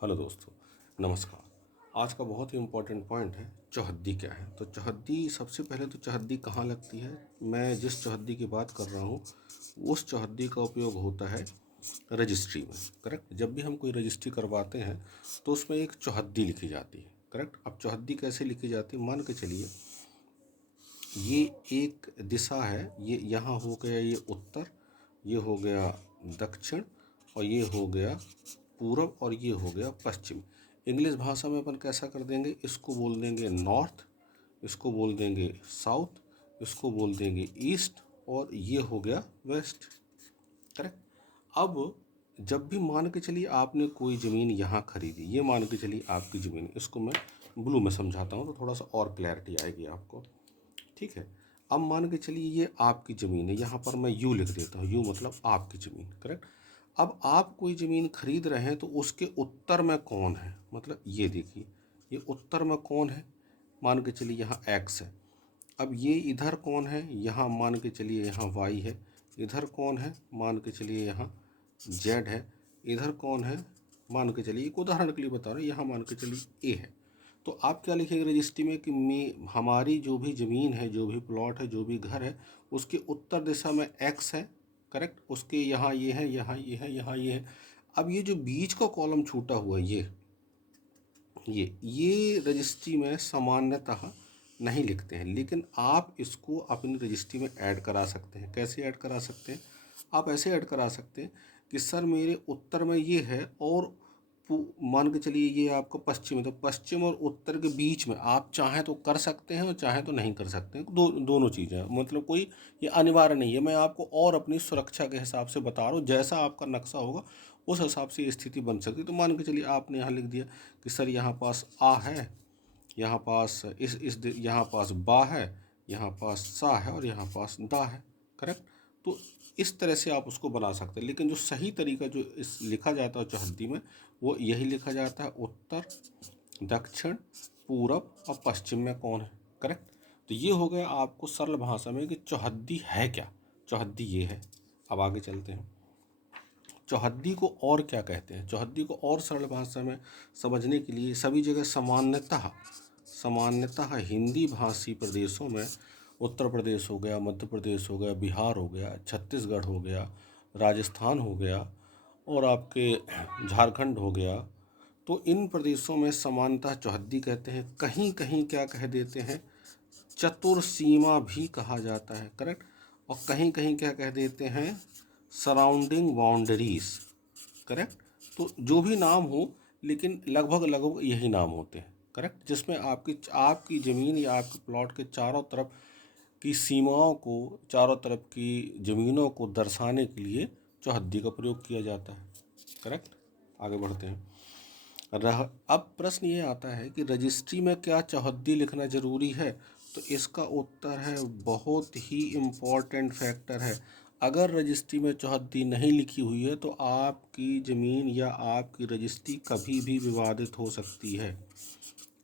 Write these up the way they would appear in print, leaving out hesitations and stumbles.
Hello दोस्तों, नमस्कार। आज का बहुत ही इम्पोर्टेंट पॉइंट है चौहद्दी क्या है। तो चौहद्दी, सबसे पहले तो चौहद्दी कहाँ लगती है। मैं जिस चौहद्दी की बात कर रहा हूँ उस चौहद्दी का उपयोग होता है रजिस्ट्री में। करेक्ट। जब भी हम कोई रजिस्ट्री करवाते हैं तो उसमें एक चौहद्दी लिखी जाती है। करेक्ट। अब चौहद्दी कैसे लिखी जाती है, मान के चलिए ये एक दिशा है, ये यहाँ हो गया ये उत्तर, ये हो गया दक्षिण, और ये हो गया पूरब, और ये हो गया पश्चिम। इंग्लिश भाषा में अपन कैसा कर देंगे, इसको बोल देंगे नॉर्थ, इसको बोल देंगे साउथ, इसको बोल देंगे ईस्ट, और ये हो गया वेस्ट। करेक्ट। अब जब भी मान के चलिए आपने कोई ज़मीन यहाँ खरीदी, ये मान के चलिए आपकी ज़मीन, इसको मैं ब्लू में समझाता हूँ तो थोड़ा सा और क्लैरिटी आएगी आपको। ठीक है। अब मान के चलिए ये आपकी ज़मीन है, यहाँ पर मैं यू लिख देता हूँ, यू मतलब आपकी ज़मीन। करेक्ट। अब आप कोई ज़मीन खरीद रहे हैं तो उसके उत्तर में कौन है, मतलब ये देखिए ये उत्तर में कौन है, मान के चलिए यहाँ एक्स है। अब ये इधर कौन है, यहाँ मान के चलिए यहाँ वाई है। इधर कौन है, मान के चलिए यहाँ जेड है। इधर कौन है, मान के चलिए एक उदाहरण के लिए बता रहे हैं, यहाँ मान के चलिए ए है। तो आप क्या लिखेंगे रजिस्ट्री में कि हमारी जो भी ज़मीन है, जो भी प्लॉट है, जो भी घर है, उसके उत्तर दिशा में एक्स है। करेक्ट। उसके यहाँ ये है, यहाँ ये है, यहाँ ये है। अब ये जो बीच का कॉलम छूटा हुआ है, ये रजिस्ट्री में सामान्यतः नहीं लिखते हैं, लेकिन आप इसको अपनी रजिस्ट्री में ऐड करा सकते हैं। कैसे ऐड करा सकते हैं, आप ऐसे ऐड करा सकते हैं कि सर मेरे उत्तर में ये है और मान के चलिए ये आपको पश्चिम है, तो पश्चिम और उत्तर के बीच में आप चाहें तो कर सकते हैं और चाहें तो नहीं कर सकते हैं। दोनों चीज़ें हैं, मतलब कोई ये अनिवार्य नहीं है। मैं आपको और अपनी सुरक्षा के हिसाब से बता रहा हूँ, जैसा आपका नक्शा होगा उस हिसाब से ये स्थिति बन सकती है। तो मान के चलिए आपने यहाँ लिख दिया कि सर यहाँ पास आ है, यहाँ पास यहाँ पास बा है, यहाँ पास सा है, और यहाँ पास दा है। करेक्ट। तो इस तरह से आप उसको बना सकते हैं, लेकिन जो सही तरीका जो इस लिखा जाता है चौहद्दी में, वो यही लिखा जाता है उत्तर, दक्षिण, पूरब और पश्चिम में कौन है। करेक्ट। तो ये हो गया आपको सरल भाषा में कि चौहद्दी है क्या। चौहद्दी ये है। अब आगे चलते हैं, चौहद्दी को और क्या कहते हैं। चौहद्दी को और सरल भाषा में समझने के लिए सभी जगह सामान्यतः हिंदी भाषी प्रदेशों में, उत्तर प्रदेश हो गया, मध्य प्रदेश हो गया, बिहार हो गया, छत्तीसगढ़ हो गया, राजस्थान हो गया, और आपके झारखंड हो गया, तो इन प्रदेशों में सामान्यतः चौहद्दी कहते हैं। कहीं कहीं क्या कह देते हैं, चतुर्सीमा भी कहा जाता है। करेक्ट। और कहीं कहीं क्या कह देते हैं, सराउंडिंग बाउंड्रीज। करेक्ट। तो जो भी नाम हो, लेकिन लगभग लगभग यही नाम होते हैं। करेक्ट। जिसमें आपकी ज़मीन या आपके प्लॉट के चारों तरफ की सीमाओं को, चारों तरफ की ज़मीनों को दर्शाने के लिए चौहद्दी का प्रयोग किया जाता है। करेक्ट। आगे बढ़ते हैं। अब प्रश्न ये आता है कि रजिस्ट्री में क्या चौहद्दी लिखना ज़रूरी है। तो इसका उत्तर है बहुत ही इम्पॉर्टेंट फैक्टर है। अगर रजिस्ट्री में चौहद्दी नहीं लिखी हुई है तो आपकी ज़मीन या आपकी रजिस्ट्री कभी भी विवादित हो सकती है।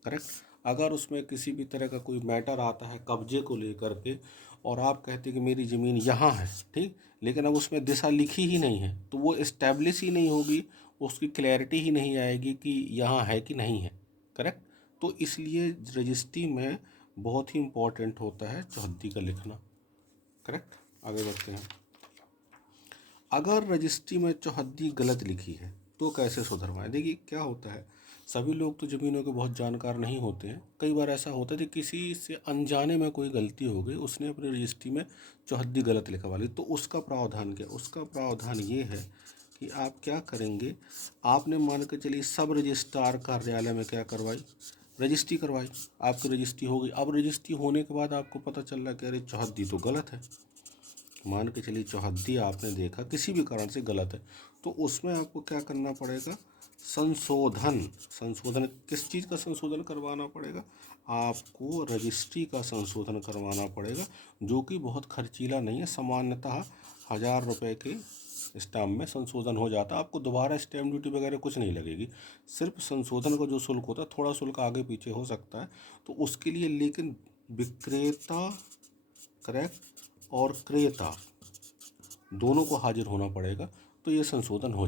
करेक्ट। अगर उसमें किसी भी तरह का कोई मैटर आता है कब्जे को लेकर के, और आप कहते हैं कि मेरी ज़मीन यहाँ है, ठीक, लेकिन अब उसमें दिशा लिखी ही नहीं है, तो वो इस्टेब्लिश ही नहीं होगी, उसकी क्लैरिटी ही नहीं आएगी कि यहाँ है कि नहीं है। करेक्ट। तो इसलिए रजिस्ट्री में बहुत ही इम्पोर्टेंट होता है चौहद्दी का लिखना। करेक्ट। आगे बढ़ते हैं। अगर रजिस्ट्री में चौहद्दी गलत लिखी है तो कैसे सुधरवाएं। देखिए क्या होता है, सभी लोग तो ज़मीनों के बहुत जानकार नहीं होते हैं। कई बार ऐसा होता है कि किसी से अनजाने में कोई गलती हो गई, उसने अपनी रजिस्ट्री में चौहद्दी गलत लिखवा ली, तो उसका प्रावधान क्या, उसका प्रावधान ये है कि आप क्या करेंगे, आपने मान के चलिए सब रजिस्ट्रार कार्यालय में क्या करवाई, रजिस्ट्री करवाई, आपकी रजिस्ट्री हो गई। अब रजिस्ट्री होने के बाद आपको पता चल रहा है कि अरे चौहद्दी तो गलत है। मान के चलिए चौहद्दी आपने देखा किसी भी कारण से गलत है, तो उसमें आपको क्या करना पड़ेगा, संशोधन किस चीज़ का संशोधन करवाना पड़ेगा, आपको रजिस्ट्री का संशोधन करवाना पड़ेगा, जो कि बहुत खर्चीला नहीं है। सामान्यतः 1000 रुपये के स्टाम्प में संशोधन हो जाता है। आपको दोबारा स्टैम्प ड्यूटी वगैरह कुछ नहीं लगेगी, सिर्फ संशोधन का जो शुल्क होता है, थोड़ा शुल्क आगे पीछे हो सकता है तो उसके लिए, लेकिन विक्रेता, करेक्ट, और क्रेता दोनों को हाजिर होना पड़ेगा, तो ये संशोधन हो जाए।